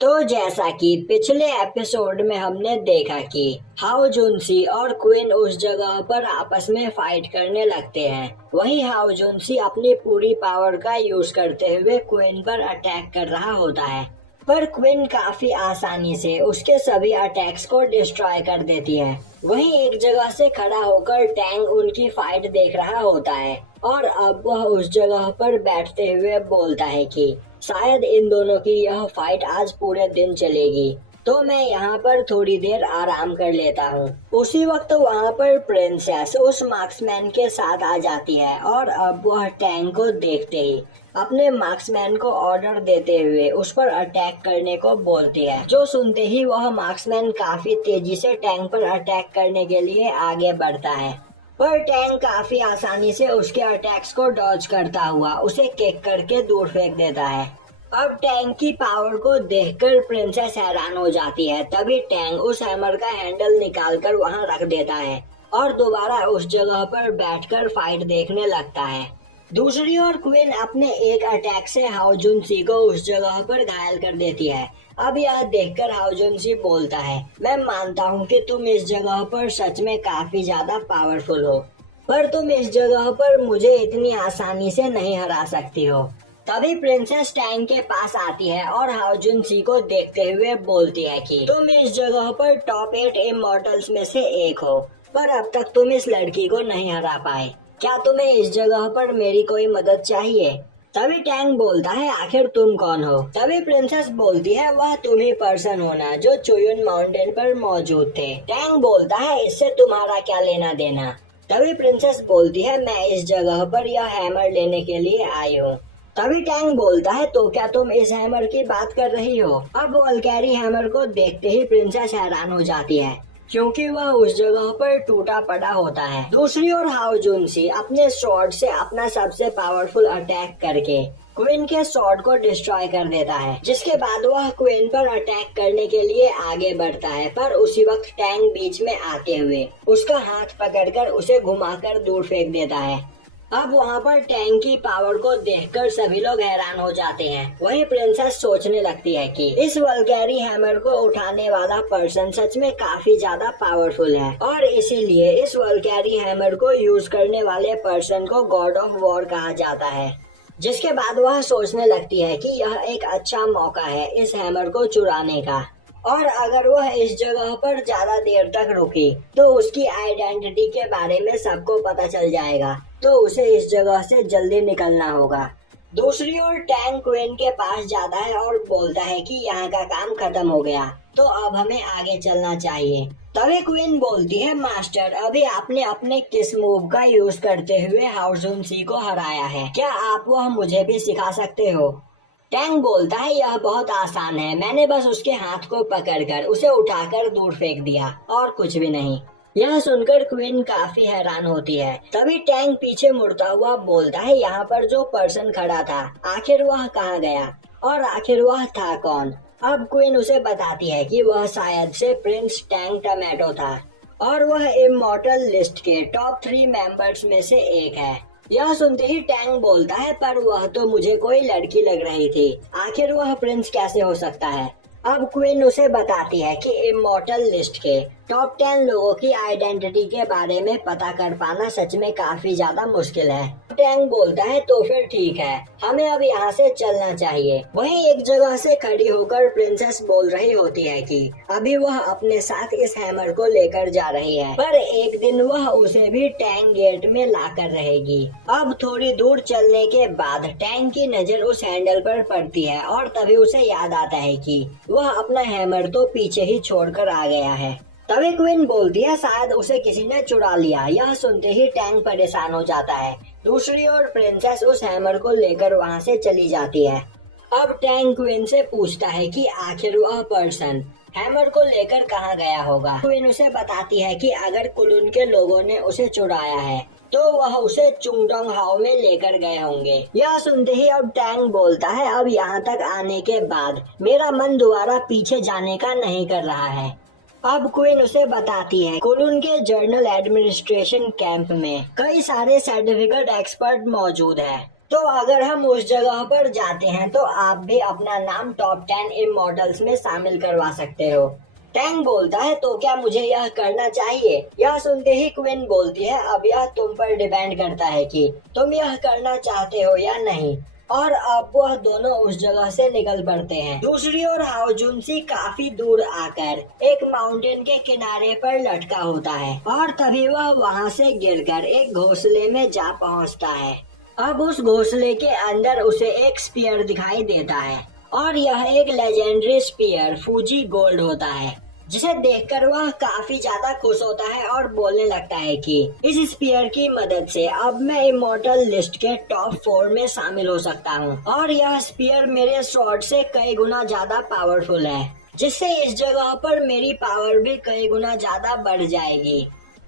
तो जैसा कि पिछले एपिसोड में हमने देखा कि हाओ जुनसी और क्वीन उस जगह पर आपस में फाइट करने लगते हैं। वहीं हाओ जुनसी अपनी पूरी पावर का यूज करते हुए क्वीन पर अटैक कर रहा होता है, पर क्वीन काफी आसानी से उसके सभी अटैक्स को डिस्ट्रॉय कर देती है। वहीं एक जगह से खड़ा होकर टैंग उनकी फाइट देख रहा होता है और अब वह उस जगह पर बैठते हुए बोलता है कि शायद इन दोनों की यह फाइट आज पूरे दिन चलेगी, तो मैं यहाँ पर थोड़ी देर आराम कर लेता हूँ। उसी वक्त वहाँ पर प्रिंसेस उस मार्क्समैन के साथ आ जाती है और अब वह टैंग को देखते ही अपने मार्क्समैन को ऑर्डर देते हुए उस पर अटैक करने को बोलती है। जो सुनते ही वह मार्क्समैन काफी तेजी से टैंग पर अटैक करने के लिए आगे बढ़ता है, पर टैंग काफी आसानी से उसके अटैक्स को डॉज करता हुआ उसे किक करके दूर फेंक देता है। अब टैंग की पावर को देखकर प्रिंसेस हैरान हो जाती है। तभी टैंग उस हैमर का हैंडल निकालकर वहां रख देता है और दोबारा उस जगह पर बैठकर फाइट देखने लगता है। दूसरी ओर क्वीन अपने एक अटैक से हाओ जुनसी को उस जगह पर घायल कर देती है। अब यह देखकर हाओ जुनसी बोलता है, मैं मानता हूँ कि तुम इस जगह पर सच में काफी ज्यादा पावरफुल हो, पर तुम इस जगह पर मुझे इतनी आसानी से नहीं हरा सकती हो। तभी प्रिंसेस टैंग के पास आती है और हाओ जुनसी को देखते हुए बोलती है कि तुम इस जगह पर टॉप 8 इमॉर्टल्स में से एक हो, पर अब तक तुम इस लड़की को नहीं हरा पाए। क्या तुम्हें इस जगह पर मेरी कोई मदद चाहिए? तभी टैंग बोलता है, आखिर तुम कौन हो? तभी प्रिंसेस बोलती है, वह तुम ही पर्सन होना जो चुयुन माउंटेन पर मौजूद थे। टैंग बोलता है, इससे तुम्हारा क्या लेना देना? तभी प्रिंसेस बोलती है, मैं इस जगह पर यह हैमर लेने के लिए आई हूँ। तभी टैंग बोलता है, तो क्या तुम इस हैमर की बात कर रही हो? अब वल्कैरी हैमर को देखते ही प्रिंसेस हैरान हो जाती है, क्योंकि वह उस जगह पर टूटा पड़ा होता है। दूसरी ओर हाओ जुनसी अपने स्वॉर्ड से अपना सबसे पावरफुल अटैक करके क्वीन के स्वॉर्ड को डिस्ट्रॉय कर देता है, जिसके बाद वह क्वीन पर अटैक करने के लिए आगे बढ़ता है, पर उसी वक्त टैंग बीच में आते हुए उसका हाथ पकड़कर उसे घुमाकर दूर फेंक देता है। अब वहाँ पर टैंग की पावर को देखकर सभी लोग हैरान हो जाते हैं। वहीं प्रिंसेस सोचने लगती है कि इस वल्गैरी हैमर को उठाने वाला पर्सन सच में काफी ज्यादा पावरफुल है और इसीलिए इस वल्गैरी हैमर को यूज करने वाले पर्सन को गॉड ऑफ वॉर कहा जाता है। जिसके बाद वह सोचने लगती है कि यह एक अच्छा मौका है इस हैमर को चुराने का, और अगर वह इस जगह पर ज्यादा देर तक रुकी तो उसकी आइडेंटिटी के बारे में सबको पता चल जाएगा, तो उसे इस जगह से जल्दी निकलना होगा। दूसरी ओर टैंग क्वीन के पास जाता है और बोलता है कि यहाँ का काम खत्म हो गया, तो अब हमें आगे चलना चाहिए। तभी क्वीन बोलती है, मास्टर, अभी आपने अपने किस मूव का यूज करते हुए हाओ जुनसी को हराया है? क्या आप वह मुझे भी सिखा सकते हो? टैंग बोलता है, यह बहुत आसान है, मैंने बस उसके हाथ को पकड़कर उसे उठाकर दूर फेंक दिया और कुछ भी नहीं। यह सुनकर क्वीन काफी हैरान होती है। तभी टैंग पीछे मुड़ता हुआ बोलता है, यहाँ पर जो पर्सन खड़ा था आखिर वह कहाँ गया और आखिर वह था कौन? अब क्वीन उसे बताती है कि वह शायद से प्रिंस टैंग टमेटो था और वह इमॉर्टल लिस्ट के टॉप 3 मेंबर्स में से एक है। यह सुनते ही टैंग बोलता है, पर वह तो मुझे कोई लड़की लग रही थी, आखिर वह प्रिंस कैसे हो सकता है? अब क्वीन उसे बताती है कि इमॉर्टल लिस्ट के टॉप 10 लोगों की आइडेंटिटी के बारे में पता कर पाना सच में काफी ज्यादा मुश्किल है। टैंग बोलता है, तो फिर ठीक है, हमें अब यहाँ से चलना चाहिए। वहीं एक जगह से खड़ी होकर प्रिंसेस बोल रही होती है कि अभी वह अपने साथ इस हैमर को लेकर जा रही है, पर एक दिन वह उसे भी टैंग गेट में लाकर रहेगी। अब थोड़ी दूर चलने के बाद टैंग की नजर उस हैंडल पर पड़ती है और तभी उसे याद आता है कि वह अपना हैमर तो पीछे ही छोड़कर आ गया है। तभी क्वीन बोलती है, शायद उसे किसी ने चुरा लिया। यह सुनते ही टैंग परेशान हो जाता है। दूसरी ओर प्रिंसेस उस हैमर को लेकर वहां से चली जाती है। अब टैंग क्वीन से पूछता है कि आखिर वह पर्सन हैमर को लेकर कहाँ गया होगा। क्वीन उसे बताती है कि अगर कुलुन के लोगों ने उसे चुराया है तो वह उसे चुंगडोंग हाओ में लेकर गए होंगे। यह सुनते ही अब टैंग बोलता है, अब यहाँ तक आने के बाद मेरा मन दोबारा पीछे जाने का नहीं कर रहा है। अब क्वीन उसे बताती है, कुलुन के जर्नल एडमिनिस्ट्रेशन कैंप में कई सारे सर्टिफिकेट एक्सपर्ट मौजूद है तो अगर हम उस जगह पर जाते हैं तो आप भी अपना नाम टॉप 10 इमॉर्टल्स में शामिल करवा सकते हो। टैंग बोलता है, तो क्या मुझे यह करना चाहिए? यह सुनते ही क्वीन बोलती है, अब यह तुम पर डिपेंड करता है कि तुम यह करना चाहते हो या नहीं। और अब वह दोनों उस जगह से निकल पड़ते हैं। दूसरी ओर हाओ जुनसी काफी दूर आकर एक माउंटेन के किनारे पर लटका होता है और तभी वह वहां से गिरकर एक घोंसले में जा पहुंचता है। अब उस घोंसले के अंदर उसे एक स्पीयर दिखाई देता है और यह एक लेजेंडरी स्पीयर फूजी गोल्ड होता है, जिसे देखकर वह काफी ज्यादा खुश होता है और बोलने लगता है कि इस स्पीयर की मदद से अब मैं इमॉर्टल लिस्ट के टॉप 4 में शामिल हो सकता हूँ और यह स्पीयर मेरे स्वॉर्ड से कई गुना ज्यादा पावरफुल है, जिससे इस जगह पर मेरी पावर भी कई गुना ज्यादा बढ़ जाएगी।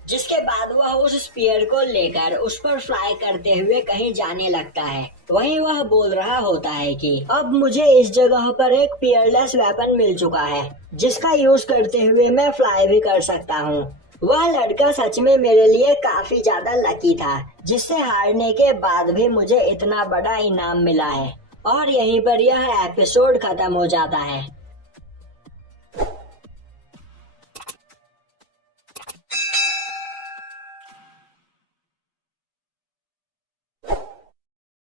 जिसके बाद वह उस स्पीयर को लेकर उस पर फ्लाई करते हुए कहीं जाने लगता है। वहीं वह बोल रहा होता है कि अब मुझे इस जगह पर एक पियरलेस वेपन मिल चुका है, जिसका यूज करते हुए मैं फ्लाई भी कर सकता हूँ। वह लड़का सच में मेरे लिए काफी ज्यादा लकी था, जिससे हारने के बाद भी मुझे इतना बड़ा इनाम मिला है। और यहीं पर यह एपिसोड खत्म हो जाता है।